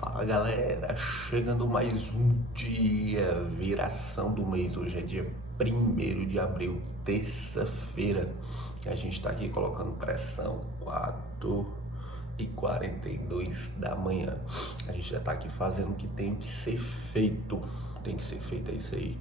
Fala galera, chegando mais um dia, viração do mês. Hoje é dia 1º de abril, terça-feira. E a gente tá aqui colocando pressão, 4h42 da manhã. A gente já tá aqui fazendo o que tem que ser feito. Tem que ser feito, é isso aí.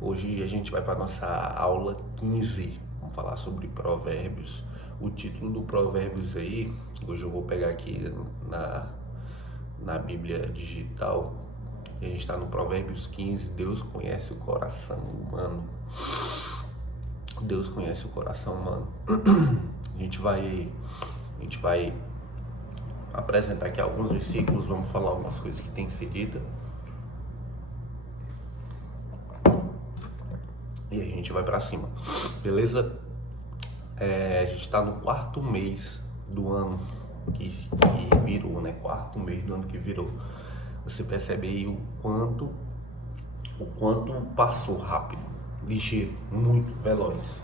Hoje a gente vai para nossa aula 15. Vamos falar sobre provérbios. O título do provérbios aí, hoje eu vou pegar aqui na Bíblia digital, e a gente está no Provérbios 15. Deus conhece o coração humano. Deus conhece o coração humano. A gente vai apresentar aqui alguns versículos, vamos falar algumas coisas que tem que ser dita. E a gente vai para cima, beleza? A gente está no quarto mês do ano que virou, né? Quarto mês do ano que virou. Você percebe aí o quanto passou rápido, ligeiro, muito veloz.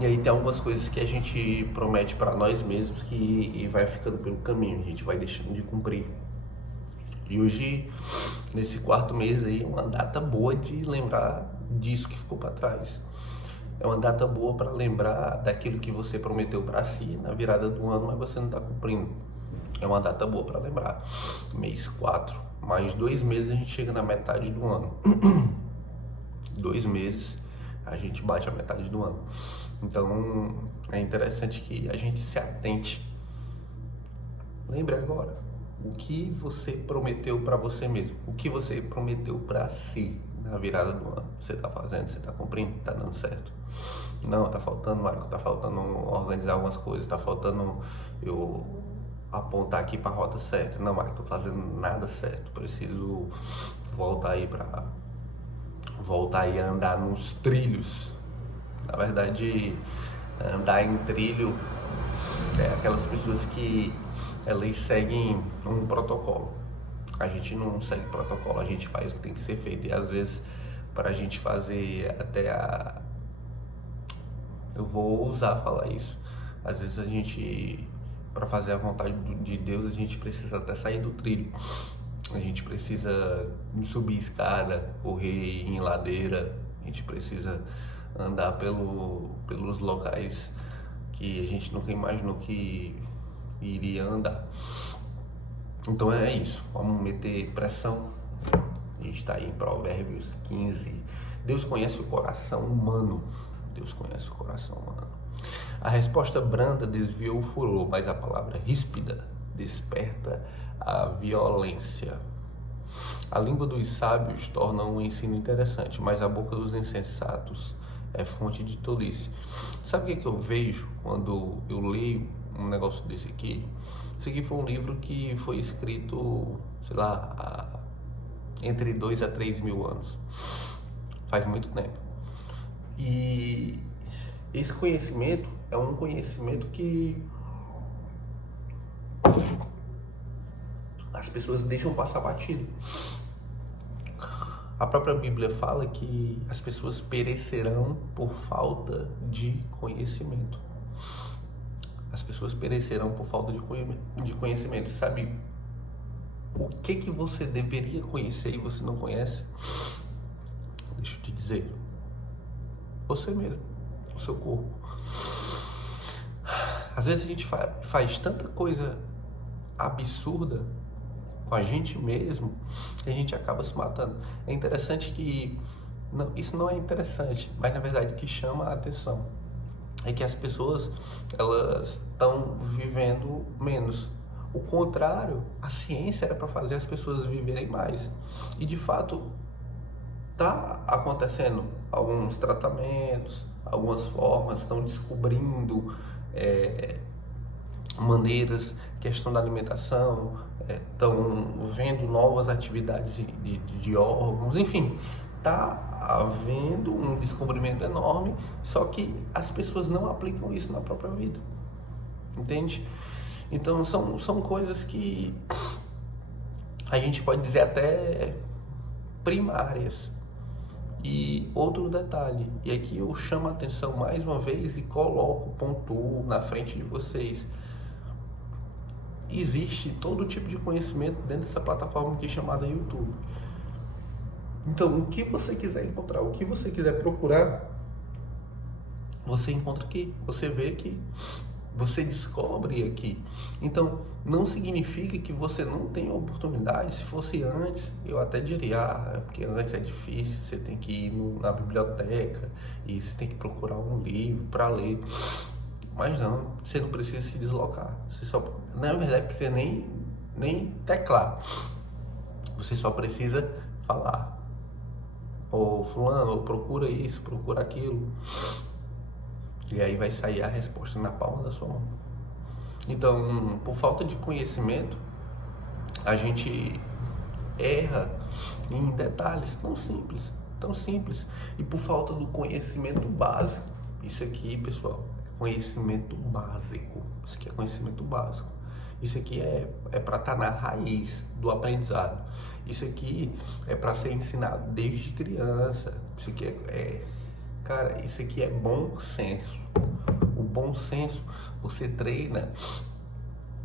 E aí tem algumas coisas que a gente promete para nós mesmos que vai ficando pelo caminho, a gente vai deixando de cumprir. E hoje, nesse quarto mês aí, é uma data boa de lembrar disso que ficou para trás. É uma data boa para lembrar daquilo que você prometeu para si na virada do ano, mas você não está cumprindo. É uma data boa para lembrar. Mês 4, mais 2 meses a gente chega na metade do ano. 2 meses a gente bate a metade do ano. Então é interessante que a gente se atente. Lembre agora o que você prometeu para você mesmo, o que você prometeu para si na virada do ano. Você está fazendo, você está cumprindo, está dando certo? Não, tá faltando, Marco, tá faltando organizar algumas coisas, tá faltando eu apontar aqui para a rota certa. Não, Marco, tô fazendo nada certo, preciso voltar aí a andar nos trilhos. Na verdade, andar em trilho é aquelas pessoas que elas seguem um protocolo. A gente não segue protocolo, a gente faz o que tem que ser feito. E às vezes, para a gente fazer até eu vou ousar falar isso. Às vezes a gente, para fazer a vontade de Deus, a gente precisa até sair do trilho. A gente precisa subir escada, correr em ladeira. A gente precisa andar pelos locais que a gente nunca imaginou que iria andar. Então é isso, vamos meter pressão. A gente está aí em Provérbios 15. Deus conhece o coração humano. Deus conhece o coração humano. A resposta branda desvia o furor, mas a palavra ríspida desperta a violência. A língua dos sábios torna um ensino interessante, mas a boca dos insensatos é fonte de tolice. Sabe o que eu vejo quando eu leio um negócio desse aqui? Esse aqui foi um livro que foi escrito, sei lá, entre 2 a 3 mil anos. Faz muito tempo. E esse conhecimento é um conhecimento que as pessoas deixam passar batido. A própria Bíblia fala que as pessoas perecerão por falta de conhecimento. As pessoas perecerão por falta de conhecimento. Sabe o que você deveria conhecer e você não conhece? Deixa eu te dizer. Você mesmo, o seu corpo. Às vezes a gente faz tanta coisa absurda com a gente mesmo e a gente acaba se matando. É interessante que isso não é interessante, mas na verdade o que chama a atenção é que as pessoas elas estão vivendo menos. O contrário, a ciência era para fazer as pessoas viverem mais. E de fato está acontecendo alguns tratamentos, algumas formas, estão descobrindo maneiras, questão da alimentação, estão vendo novas atividades de órgãos, enfim, está havendo um descobrimento enorme, só que as pessoas não aplicam isso na própria vida, entende? Então são coisas que a gente pode dizer até primárias. E outro detalhe, e aqui eu chamo a atenção mais uma vez e coloco, pontuo na frente de vocês. existe todo tipo de conhecimento dentro dessa plataforma aqui chamada YouTube. Então, o que você quiser encontrar, o que você quiser procurar, você encontra aqui, você vê aqui, você descobre aqui. Então, não significa que você não tenha oportunidade. Se fosse antes, eu até diria, porque antes é difícil, você tem que ir na biblioteca e você tem que procurar um livro para ler. Mas não, você não precisa se deslocar. Você só, na verdade, precisa nem teclar. Você só precisa falar. Ô fulano, ou procura isso, procura aquilo. E aí vai sair a resposta na palma da sua mão. Então, por falta de conhecimento, a gente erra em detalhes tão simples, tão simples. E por falta do conhecimento básico, isso aqui, pessoal, é conhecimento básico. Isso aqui é conhecimento básico. Isso aqui é para estar na raiz do aprendizado. Isso aqui é para ser ensinado desde criança. Isso aqui cara, isso aqui é bom senso. O bom senso você treina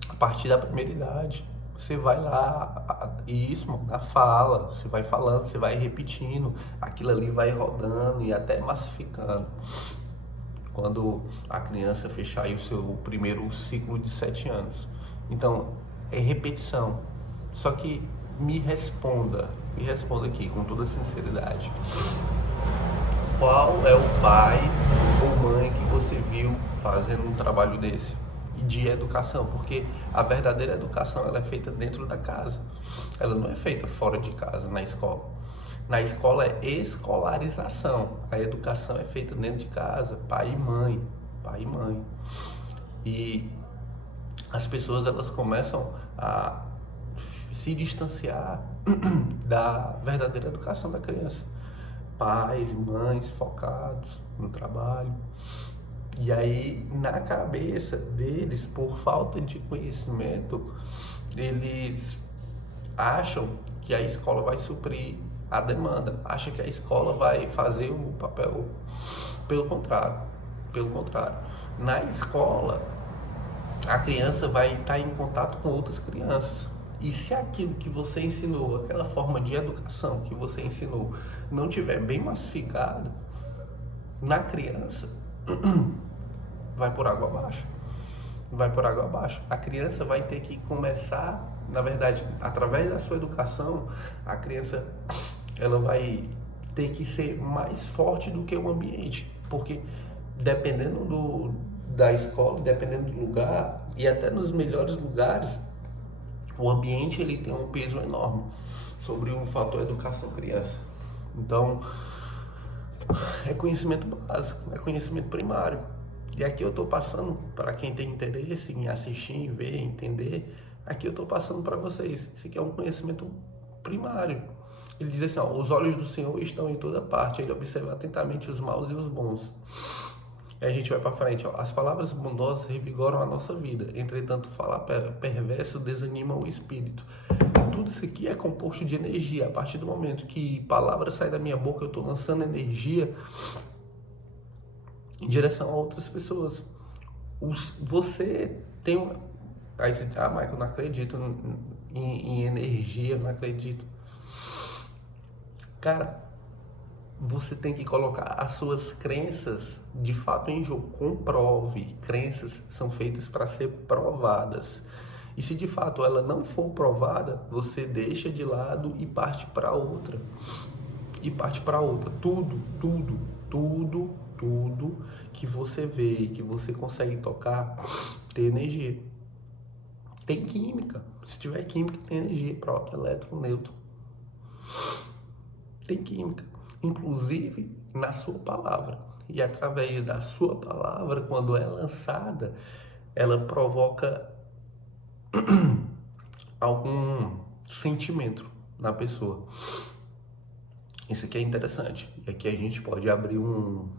a partir da primeira idade. Você vai lá, isso, mano, na fala, você vai falando, você vai repetindo, aquilo ali vai rodando e até massificando. Quando a criança fechar aí o seu primeiro ciclo de 7 anos. Então, é repetição. Só que me responda aqui com toda sinceridade. Qual é o pai ou mãe que você viu fazendo um trabalho desse? De educação, porque a verdadeira educação ela é feita dentro da casa, ela não é feita fora de casa, na escola. Na escola é escolarização, a educação é feita dentro de casa, pai e mãe. E as pessoas elas começam a se distanciar da verdadeira educação da criança. Pais e mães focados no trabalho. E aí, na cabeça deles, por falta de conhecimento, eles acham que a escola vai suprir a demanda, acham que a escola vai fazer o papel. Pelo contrário. Na escola, a criança vai estar em contato com outras crianças. E se aquilo que você ensinou, aquela forma de educação que você ensinou, não tiver bem massificado na criança, vai por água abaixo. A criança vai ter que começar, na verdade, através da sua educação, a criança ela vai ter que ser mais forte do que o ambiente, porque dependendo da escola, dependendo do lugar e até nos melhores lugares, o ambiente ele tem um peso enorme sobre o fator educação criança. Então, é conhecimento básico, é conhecimento primário. E aqui eu estou passando, para quem tem interesse em assistir, ver, entender, aqui eu estou passando para vocês. Isso aqui é um conhecimento primário. Ele diz assim, ó, os olhos do Senhor estão em toda parte, ele observa atentamente os maus e os bons. E a gente vai para frente, ó. As palavras bondosas revigoram a nossa vida, entretanto, falar perverso desanima o espírito. Tudo isso aqui é composto de energia. A partir do momento que palavras saem da minha boca, eu estou lançando energia em direção a outras pessoas. Você tem uma... Aí você diz, Michael, não acredito em energia, não acredito. Cara, você tem que colocar as suas crenças de fato em jogo. Comprove. Crenças são feitas para ser provadas. E se de fato ela não for provada, você deixa de lado e parte para outra. Tudo que você vê, que você consegue tocar, tem energia. Tem química. Se tiver química, tem energia. Próton, elétron, nêutron. Tem química. Inclusive na sua palavra. E através da sua palavra, quando é lançada, ela provoca algum sentimento na pessoa. Isso aqui é interessante. E aqui a gente pode abrir uns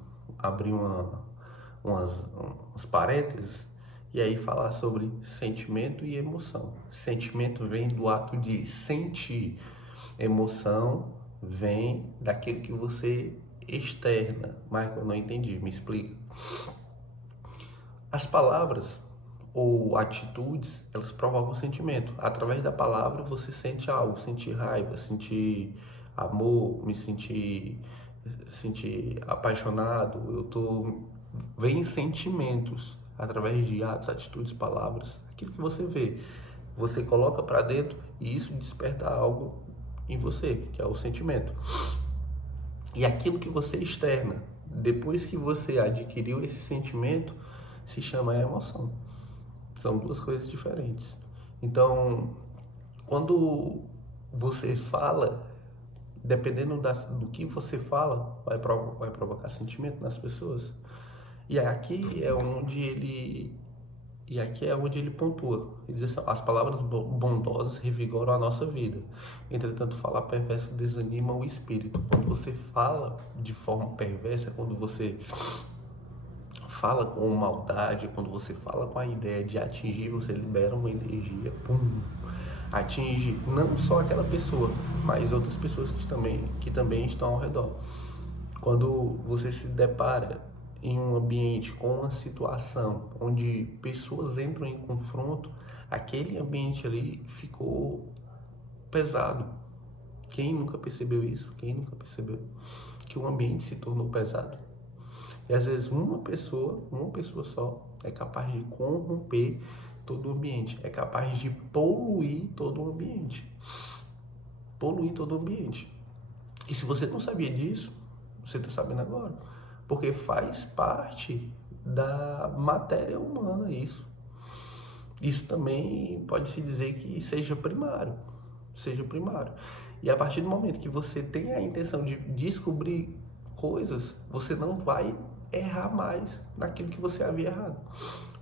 parênteses e aí falar sobre sentimento e emoção. Sentimento vem do ato de sentir. Emoção vem daquilo que você externa. Michael, não entendi, me explica. As palavras, ou atitudes, elas provocam sentimento. Através da palavra você sente algo, sentir raiva, sentir amor, sentir apaixonado. Vem sentimentos através de atos, atitudes, palavras, aquilo que você vê, você coloca para dentro e isso desperta algo em você, que é o sentimento. E aquilo que você externa, depois que você adquiriu esse sentimento, se chama emoção. São duas coisas diferentes. Então, quando você fala, dependendo do que você fala, vai provocar sentimento nas pessoas. E aqui é onde ele pontua. Ele diz assim: as palavras bondosas revigoram a nossa vida. Entretanto, falar perverso desanima o espírito. Quando você fala de forma perversa, quando você fala com maldade, quando você fala com a ideia de atingir, você libera uma energia, atinge não só aquela pessoa, mas outras pessoas que também estão ao redor. Quando você se depara em um ambiente com uma situação onde pessoas entram em confronto, aquele ambiente ali ficou pesado. Quem nunca percebeu isso? Quem nunca percebeu que o ambiente se tornou pesado? E às vezes uma pessoa só é capaz de corromper todo o ambiente, é capaz de poluir todo o ambiente. E se você não sabia disso, você está sabendo agora. Porque faz parte da matéria humana isso. Isso também pode-se dizer que seja primário. E a partir do momento que você tem a intenção de descobrir coisas, você não vai errar mais naquilo que você havia errado.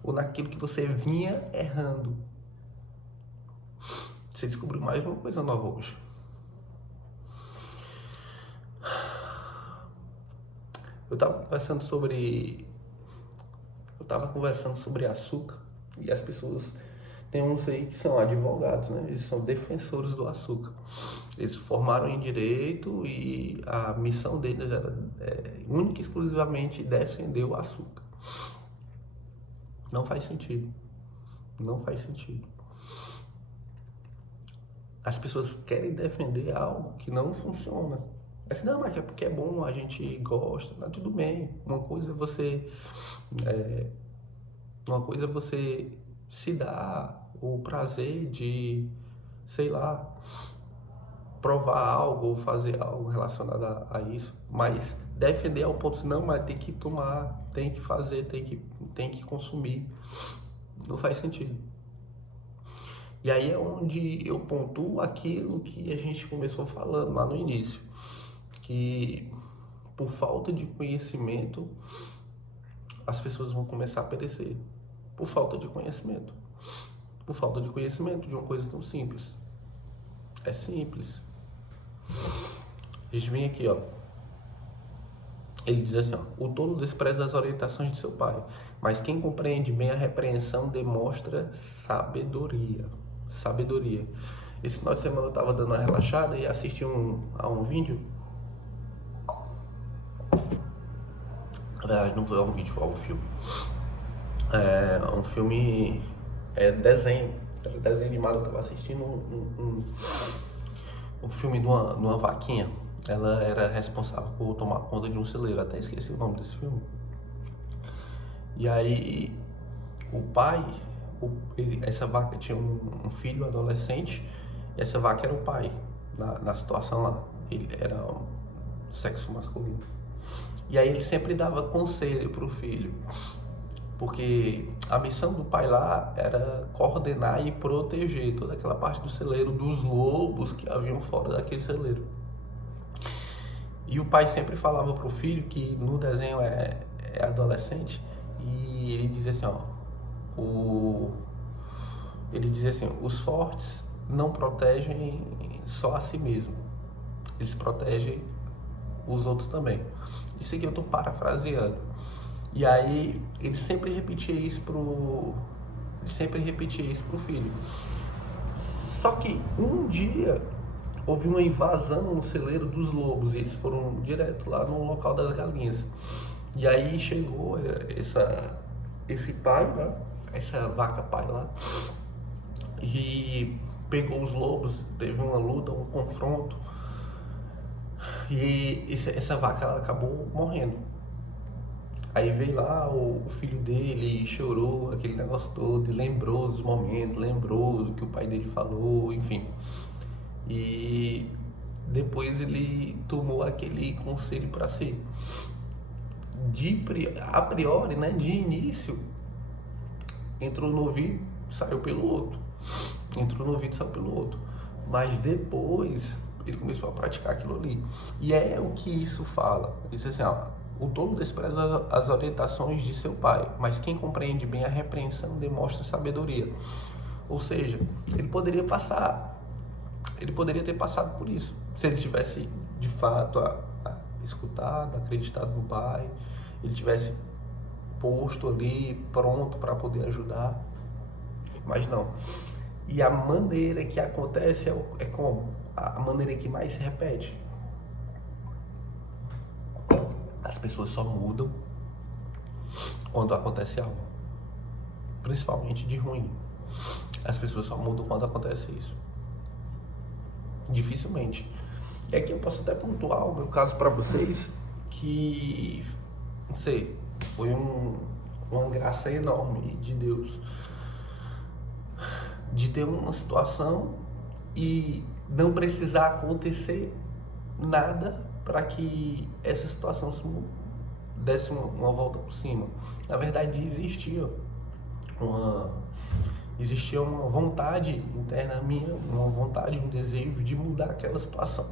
Ou naquilo que você vinha errando. Você descobriu mais uma coisa nova hoje. Eu estava conversando sobre açúcar e as pessoas, tem uns aí que são advogados, né? Eles são defensores do açúcar. Eles formaram em direito e a missão deles era única e exclusivamente defender o açúcar. Não faz sentido. As pessoas querem defender algo que não funciona. Assim, não, mas é porque é bom, a gente gosta, mas tudo bem. Uma coisa é você se dar o prazer de, sei lá, provar algo ou fazer algo relacionado a isso, mas defender ao ponto de, não, mas tem que tomar, tem que fazer, tem que consumir. Não faz sentido. E aí é onde eu pontuo aquilo que a gente começou falando lá no início, que por falta de conhecimento as pessoas vão começar a perecer. Por falta de conhecimento de uma coisa tão simples. É simples. A gente vem aqui, ó. Ele diz assim, ó: o tolo despreza as orientações de seu pai, mas quem compreende bem a repreensão demonstra sabedoria. Esse final de semana eu estava dando uma relaxada e assisti a um vídeo. Na verdade não foi um vídeo, foi um filme. Um filme, desenho animado. Eu estava assistindo um filme de uma vaquinha. Ela era responsável por tomar conta de um celeiro, até esqueci o nome desse filme. E aí o pai, essa vaca tinha um filho adolescente, e essa vaca era o pai na situação lá. Ele era um sexo masculino. E aí ele sempre dava conselho para o filho, porque a missão do pai lá era coordenar e proteger toda aquela parte do celeiro dos lobos que haviam fora daquele celeiro. E o pai sempre falava para o filho, que no desenho é adolescente, e ele dizia assim, os fortes não protegem só a si mesmo, eles protegem os outros também. Isso aqui eu estou parafraseando. E aí ele sempre repetia isso pro filho. Só que um dia houve uma invasão no celeiro dos lobos e eles foram direto lá no local das galinhas. E aí chegou esse pai, né? essa vaca pai lá e pegou os lobos, teve uma luta, um confronto, e essa vaca ela acabou morrendo. Aí veio lá o filho dele, chorou aquele negócio todo, e lembrou dos momentos, lembrou do que o pai dele falou, enfim. E depois ele tomou aquele conselho para si. A priori, né, de início, entrou no ouvido, saiu pelo outro. Entrou no ouvido, saiu pelo outro. Mas depois ele começou a praticar aquilo ali. E é o que isso fala. Ele disse assim, ó, o tolo despreza as orientações de seu pai, mas quem compreende bem a repreensão demonstra sabedoria. Ou seja, ele poderia ter passado por isso, se ele tivesse de fato escutado, acreditado no pai, ele tivesse posto ali pronto para poder ajudar, mas não. E a maneira que acontece é como? A maneira que mais se repete. As pessoas só mudam quando acontece algo, principalmente de ruim. As pessoas só mudam quando acontece isso. Dificilmente. E aqui eu posso até pontuar o meu caso para vocês, que, não sei, foi uma graça enorme de Deus, de ter uma situação e não precisar acontecer nada para que essa situação desse uma volta por cima. Na verdade, existia uma vontade interna minha, uma vontade, um desejo de mudar aquela situação.